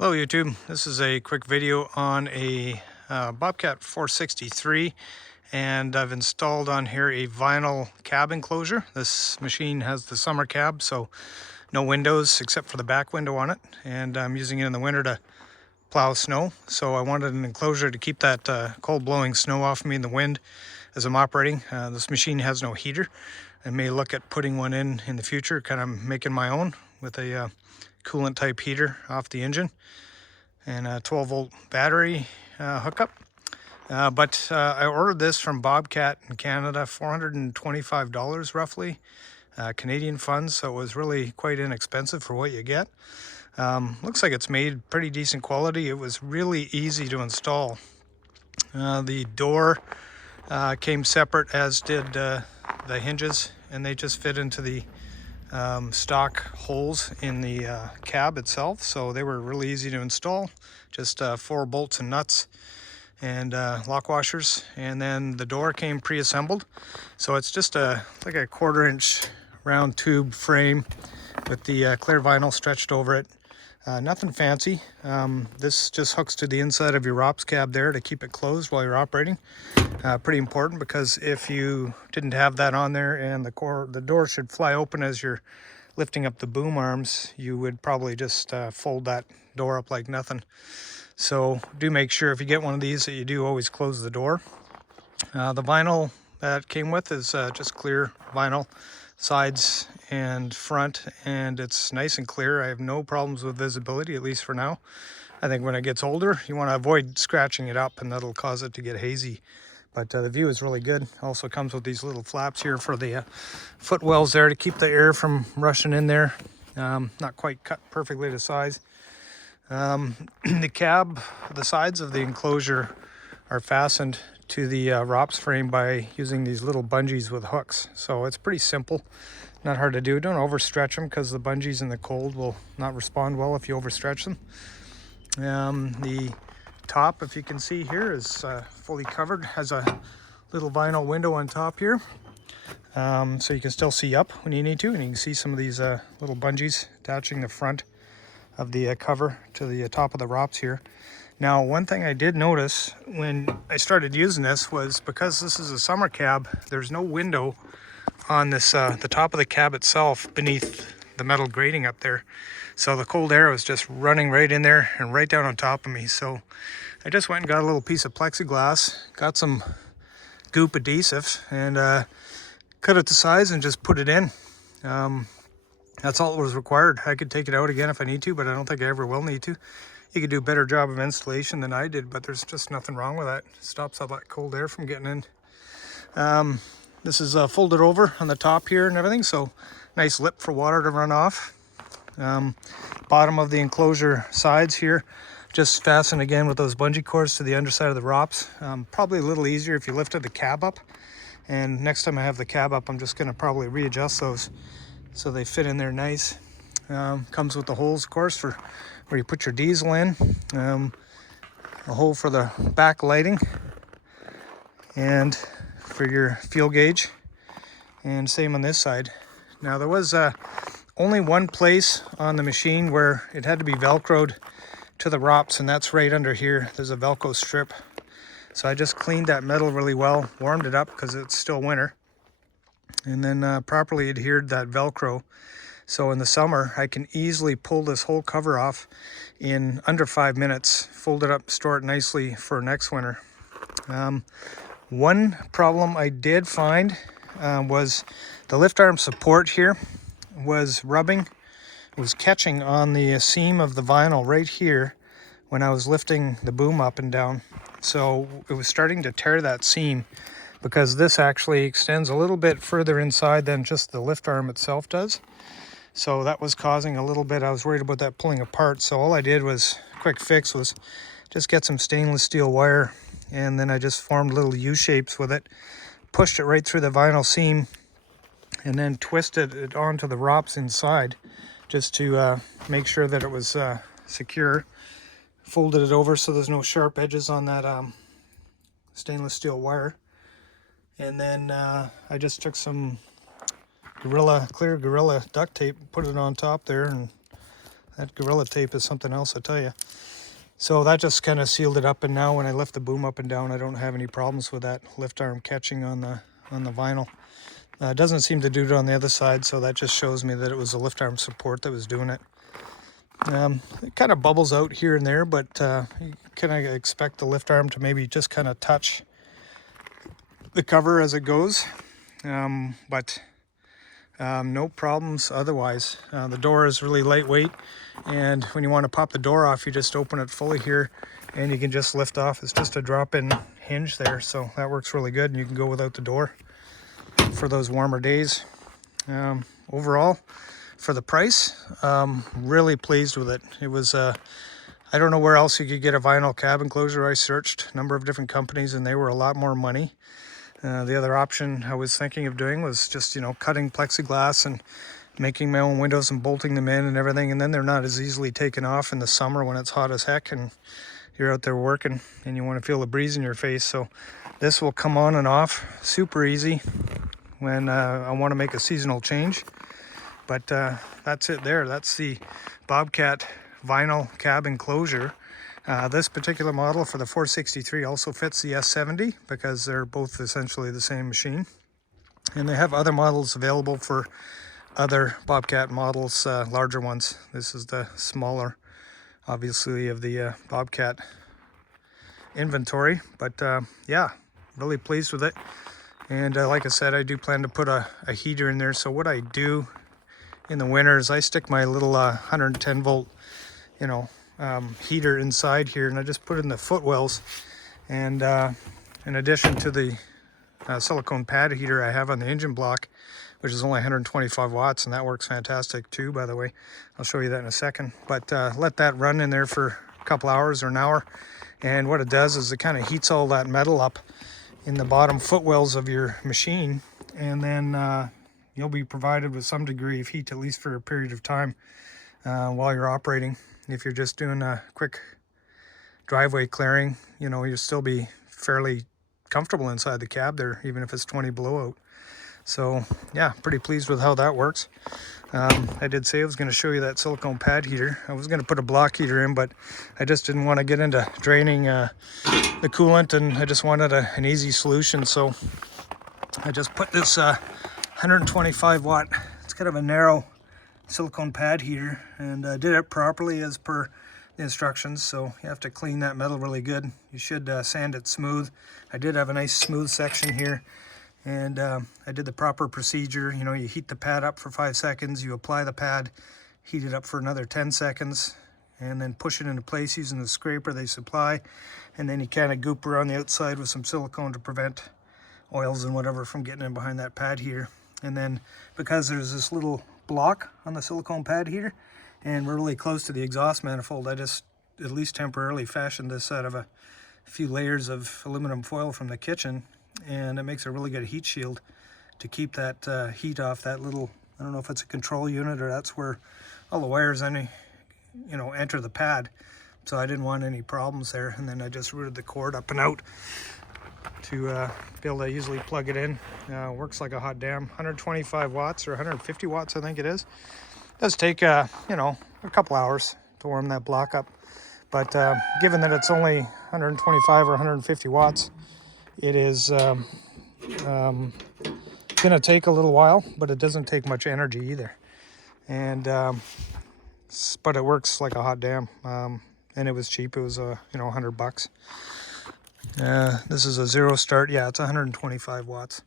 Hello YouTube, this is a quick video on a Bobcat 463, and I've installed on here a vinyl cab enclosure. This machine has the summer cab, so no windows except for the back window on it, and I'm using it in the winter to plow snow. So I wanted an enclosure to keep that cold blowing snow off me in the wind as I'm operating. This machine has no heater. I may look at putting one in the future, kind of making my own with a coolant type heater off the engine and a 12-volt battery hookup. But I ordered this from Bobcat in Canada, $425 roughly, Canadian funds, so it was really quite inexpensive for what you get. Looks like it's made pretty decent quality. It was really easy to install. The door came separate, as did the hinges, and they just fit into the stock holes in the cab itself, so they were really easy to install. Just 4 bolts and nuts and lock washers, and then the door came pre-assembled. So it's just like a 1/4-inch round tube frame with the clear vinyl stretched over it. Nothing fancy. This just hooks to the inside of your ROPS cab there to keep it closed while you're operating. Pretty important, because if you didn't have that on there and the door should fly open as you're lifting up the boom arms, you would probably just fold that door up like nothing. So do make sure if you get one of these that you do always close the door. The vinyl that came with is just clear vinyl, sides and front, and it's nice and clear. I have no problems with visibility, at least for now. I think when it gets older, you want to avoid scratching it up, and that'll cause it to get hazy. But the view is really good. Also comes with these little flaps here for the footwells there to keep the air from rushing in there. Not quite cut perfectly to size. The cab, the sides of the enclosure are fastened to the ROPS frame by using these little bungees with hooks. So it's pretty simple, not hard to do. Don't overstretch them, because the bungees in the cold will not respond well if you overstretch them. The top, if you can see here, is fully covered, has a little vinyl window on top here, so you can still see up when you need to, and you can see some of these little bungees attaching the front of the cover to the top of the ROPS here. Now, one thing I did notice when I started using this was, because this is a summer cab, there's no window on this the top of the cab itself beneath the metal grating up there. So the cold air was just running right in there and right down on top of me. So I just went and got a little piece of plexiglass, got some goop adhesive, and cut it to size and just put it in. That's all that was required. I could take it out again if I need to, but I don't think I ever will need to. You could do a better job of installation than I did, but there's just nothing wrong with that. It stops all that cold air from getting in. This is folded over on the top here and everything, so nice lip for water to run off. Bottom of the enclosure sides here, just fasten again with those bungee cords to the underside of the ROPS. Probably a little easier if you lifted the cab up. And next time I have the cab up, I'm just going to probably readjust those so they fit in there nice. Comes with the holes, of course, for where you put your diesel in. A hole for the back lighting, and for your fuel gauge, and same on this side. Now, there was only one place on the machine where it had to be velcroed to the ROPS, and that's right under here. There's a Velcro strip. So I just cleaned that metal really well, warmed it up because it's still winter, and then properly adhered that Velcro. So in the summer, I can easily pull this whole cover off in under 5 minutes, fold it up, store it nicely for next winter. One problem I did find was the lift arm support here was rubbing. It was catching on the seam of the vinyl right here when I was lifting the boom up and down. So it was starting to tear that seam, because this actually extends a little bit further inside than just the lift arm itself does. So that was causing a little bit, I was worried about that pulling apart. So all I did was, quick fix was just get some stainless steel wire, and then I just formed little U-shapes with it, pushed it right through the vinyl seam, and then twisted it onto the ROPS inside just to make sure that it was secure. Folded it over so there's no sharp edges on that stainless steel wire. And then I just took some clear Gorilla duct tape, put it on top there, and That Gorilla Tape is something else, I tell you. So that just kind of sealed it up, and now when I lift the boom up and down, I don't have any problems with that lift arm catching on the vinyl. It doesn't seem to do it on the other side, so that just shows me that it was the lift arm support that was doing it. It kind of bubbles out here and there, but you kind of expect the lift arm to maybe just kind of touch the cover as it goes, but no problems otherwise. The door is really lightweight, and when you want to pop the door off, you just open it fully here and you can just lift off. It's just a drop-in hinge there, so that works really good, and you can go without the door for those warmer days. Overall, for the price, really pleased with it. It was I don't know where else you could get a vinyl cab enclosure. I searched a number of different companies and they were a lot more money. The other option I was thinking of doing was just, you know, cutting plexiglass and making my own windows and bolting them in and everything, and then they're not as easily taken off in the summer when it's hot as heck and you're out there working and you want to feel the breeze in your face. So this will come on and off super easy when I want to make a seasonal change. But that's it there. That's the Bobcat vinyl cab enclosure. This particular model for the 463 also fits the S70 because they're both essentially the same machine. And they have other models available for other Bobcat models, larger ones. This is the smaller, obviously, of the Bobcat inventory. But yeah, really pleased with it. And like I said, I do plan to put a heater in there. So what I do in the winter is I stick my little 110 volt, you know, heater inside here, and I just put it in the footwells. And in addition to the silicone pad heater I have on the engine block, which is only 125 watts, and that works fantastic too, by the way. I'll show you that in a second. But let that run in there for a couple hours or an hour, and what it does is it kind of heats all that metal up in the bottom footwells of your machine, and then you'll be provided with some degree of heat, at least for a period of time while you're operating. If you're just doing a quick driveway clearing, you know, you'll still be fairly comfortable inside the cab there, even if it's 20 below out. So yeah, pretty pleased with how that works. I did say I was going to show you that silicone pad heater. I was going to put a block heater in, but I just didn't want to get into draining the coolant, and I just wanted an easy solution. So I just put this 125 watt, it's kind of a narrow silicone pad heater, and did it properly as per the instructions. So you have to clean that metal really good. You should sand it smooth. I did have a nice smooth section here, and I did the proper procedure. You know, you heat the pad up for 5 seconds, you apply the pad, heat it up for another 10 seconds, and then push it into place using the scraper they supply, and then you kind of goop around the outside with some silicone to prevent oils and whatever from getting in behind that pad heater. And then because there's this little block on the silicone pad heater and we're really close to the exhaust manifold, I just at least temporarily fashioned this out of a few layers of aluminum foil from the kitchen, and it makes a really good heat shield to keep that heat off that little, I don't know if it's a control unit or that's where all the wires enter the pad. So I didn't want any problems there, and then I just routed the cord up and out to be able to easily plug it in. Works like a hot damn. 125 watts or 150 watts, I think it is. Does take a couple hours to warm that block up, but given that it's only 125 or 150 watts, it is gonna take a little while, but it doesn't take much energy either. And but it works like a hot damn. And it was cheap. It was $100. This is a zero start. Yeah, it's 125 watts.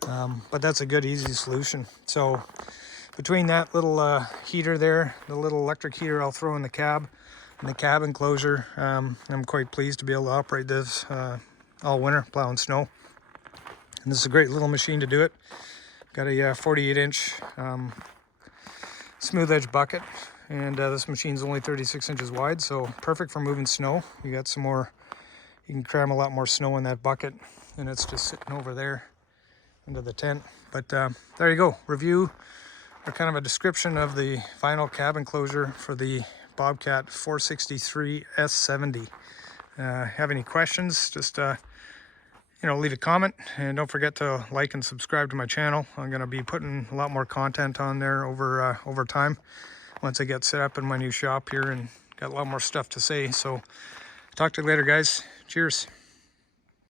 But that's a good, easy solution. So between that little heater there, the little electric heater I'll throw in the cab, and the cab enclosure, I'm quite pleased to be able to operate this all winter, plowing snow. And this is a great little machine to do it. Got a 48-inch smooth edge bucket, and this machine's only 36 inches wide, so perfect for moving snow. You got some more, you can cram a lot more snow in that bucket, and it's just sitting over there under the tent. But there you go, review or kind of a description of the vinyl cab enclosure for the Bobcat 463 S70. Have any questions, just leave a comment, and don't forget to like and subscribe to my channel. I'm going to be putting a lot more content on there over time. once I get set up in my new shop here and got a lot more stuff to say. So talk to you later, guys. Cheers.